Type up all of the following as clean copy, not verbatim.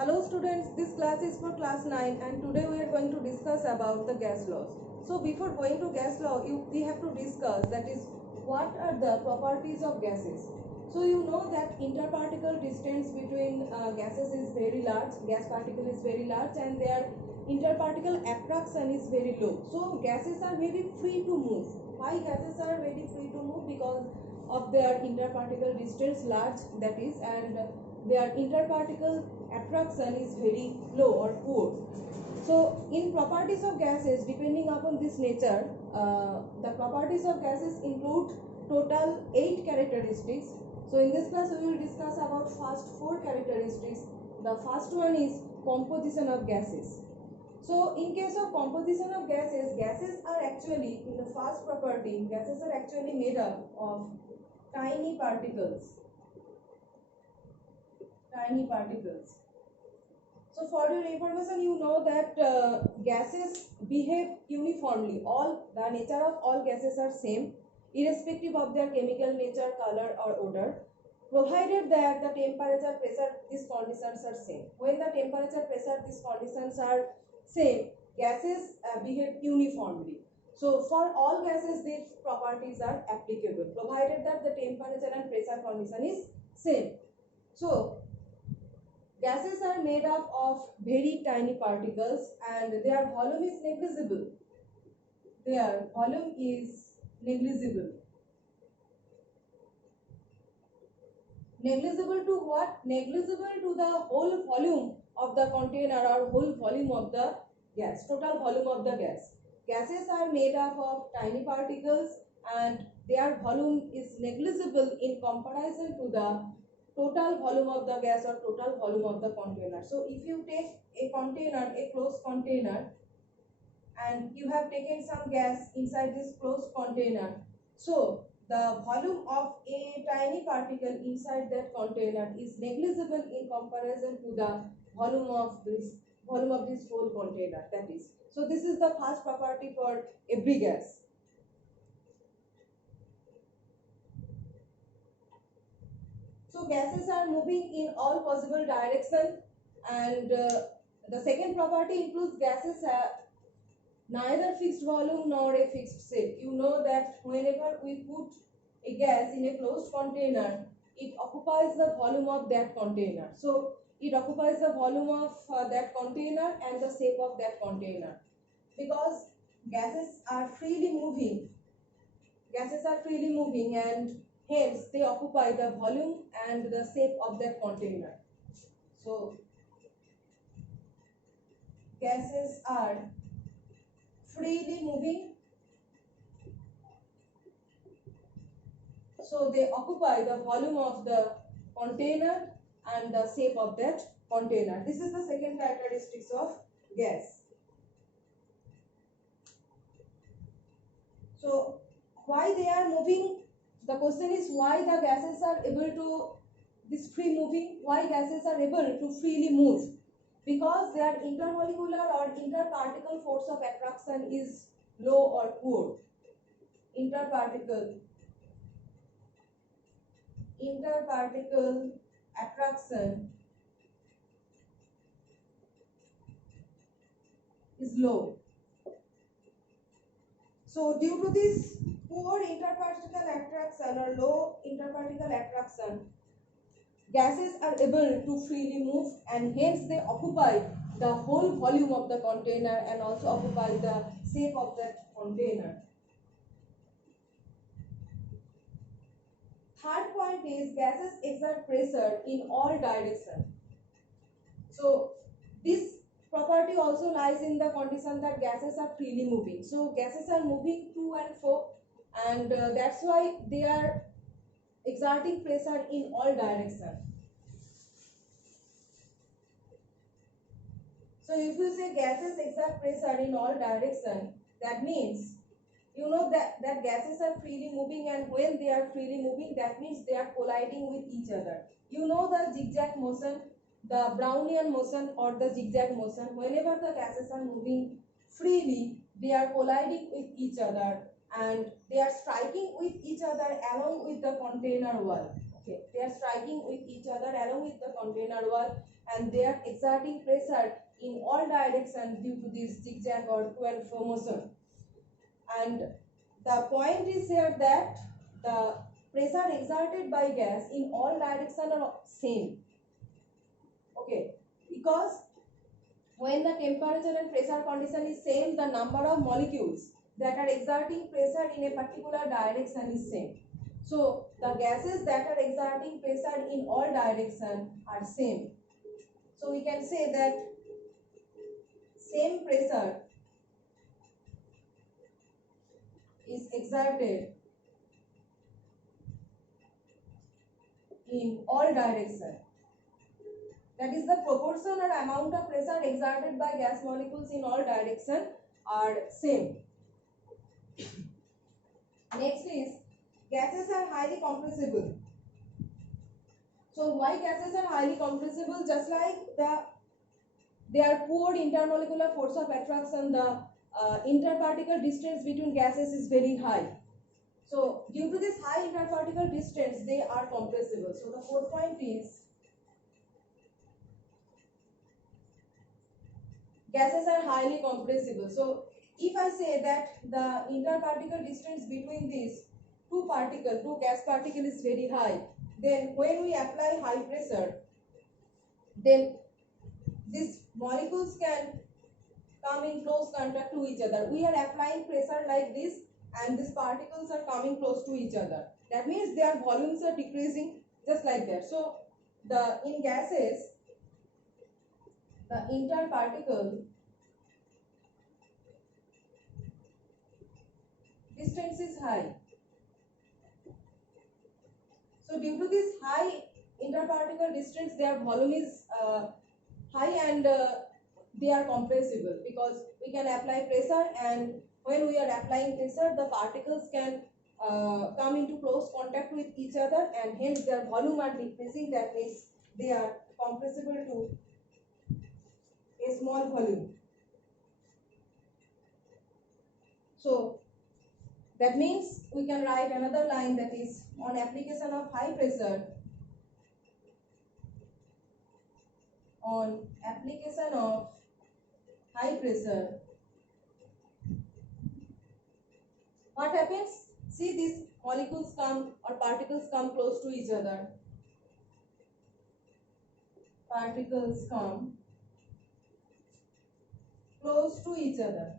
Hello students, this class is for class 9 and today we are going to discuss about the gas laws. So before going to gas law, we have to discuss that is what are the properties of gases. So you know that interparticle distance between gases is very large, gas particle is very large and their interparticle attraction is very low. So gases are very free to move. Why gases are very free to move? Because of their interparticle distance large, that is, and their interparticle attraction is very low or poor. So in properties of gases, depending upon this nature, the properties of gases include total 8 characteristics. So in this class we will discuss about first 4 characteristics. The first one is composition of gases. So in case of composition of gases, gases are actually, in the first property, gases are actually made up of tiny particles. So for your information, you know that gases behave uniformly. The nature of all gases are same, irrespective of their chemical nature, color or odor, provided that the temperature, pressure, these conditions are same. When the temperature, pressure, these conditions are same, gases behave uniformly. So for all gases, these properties are applicable, provided that the temperature and pressure condition is same. So gases are made up of very tiny particles and their volume is negligible. Their volume is negligible. Negligible to what? Negligible to the whole volume of the container or whole volume of the gas, total volume of the gas. Gases are made up of tiny particles and their volume is negligible in comparison to the total volume of the gas or total volume of the container. So if you take a container, a closed container, and you have taken some gas inside this closed container, so the volume of a tiny particle inside that container is negligible in comparison to the volume of this whole container. That is, so this is the first property for every gas. So gases are moving in all possible directions, and the second property includes gases have neither fixed volume nor a fixed shape. You know that whenever we put a gas in a closed container, it occupies the volume of that container. So it occupies the volume of that container and the shape of that container. Because gases are freely moving, and hence they occupy the volume and the shape of that container. So gases are freely moving, so they occupy the volume of the container and the shape of that container. This is the second characteristics of gas. So why they are moving? The question is why the gases are able to this free moving? Why gases are able to freely move? Because their intermolecular or interparticle force of attraction is low or poor. Interparticle attraction is low. So due to this poor interparticle attraction or low interparticle attraction, gases are able to freely move and hence they occupy the whole volume of the container and also occupy the shape of that container. Third point is gases exert pressure in all directions. So this property also lies in the condition that gases are freely moving. So gases are moving to and fro, and that's why they are exerting pressure in all directions. So if you say gases exert pressure in all directions, that means you know that gases are freely moving, and when they are freely moving, that means they are colliding with each other. You know the zigzag motion, the Brownian motion or the zigzag motion. Whenever the gases are moving freely, they are colliding with each other and they are striking with each other along with the container wall. Okay, they are striking with each other along with the container wall, and they are exerting pressure in all directions due to this zigzag or 12 flow motion. And the point is here that the pressure exerted by gas in all directions are same. Okay, because when the temperature and pressure condition is same, the number of molecules that are exerting pressure in a particular direction is same. So the gases that are exerting pressure in all directions are same. So we can say that same pressure is exerted in all directions. That is, the proportion or amount of pressure exerted by gas molecules in all directions are same. Next is, gases are highly compressible. So why gases are highly compressible? Just like their poor intermolecular force of attraction, the interparticle distance between gases is very high. So due to this high interparticle distance, they are compressible. So the fourth point is, gases are highly compressible. So if I say that the interparticle distance between these two gas particles is very high, then when we apply high pressure, then these molecules can come in close contact to each other. We are applying pressure like this, and these particles are coming close to each other. That means their volumes are decreasing just like that. So in gases, the interparticle distance is high. So due to this high interparticle distance, their volume is high, and they are compressible because we can apply pressure, and when we are applying pressure, the particles can come into close contact with each other, and hence their volume are decreasing. That means they are compressible to a small volume. So that means we can write another line, that is, on application of high pressure, what happens? See, these molecules come or particles come close to each other. Particles come close to each other.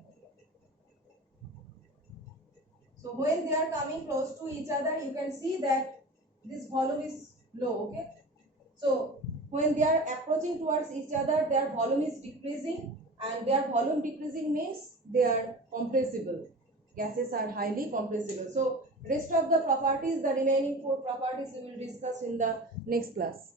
So when they are coming close to each other, you can see that this volume is low. Okay. So when they are approaching towards each other, their volume is decreasing, and their volume decreasing means they are compressible. Gases are highly compressible. So rest of the properties, the remaining 4 properties, we will discuss in the next class.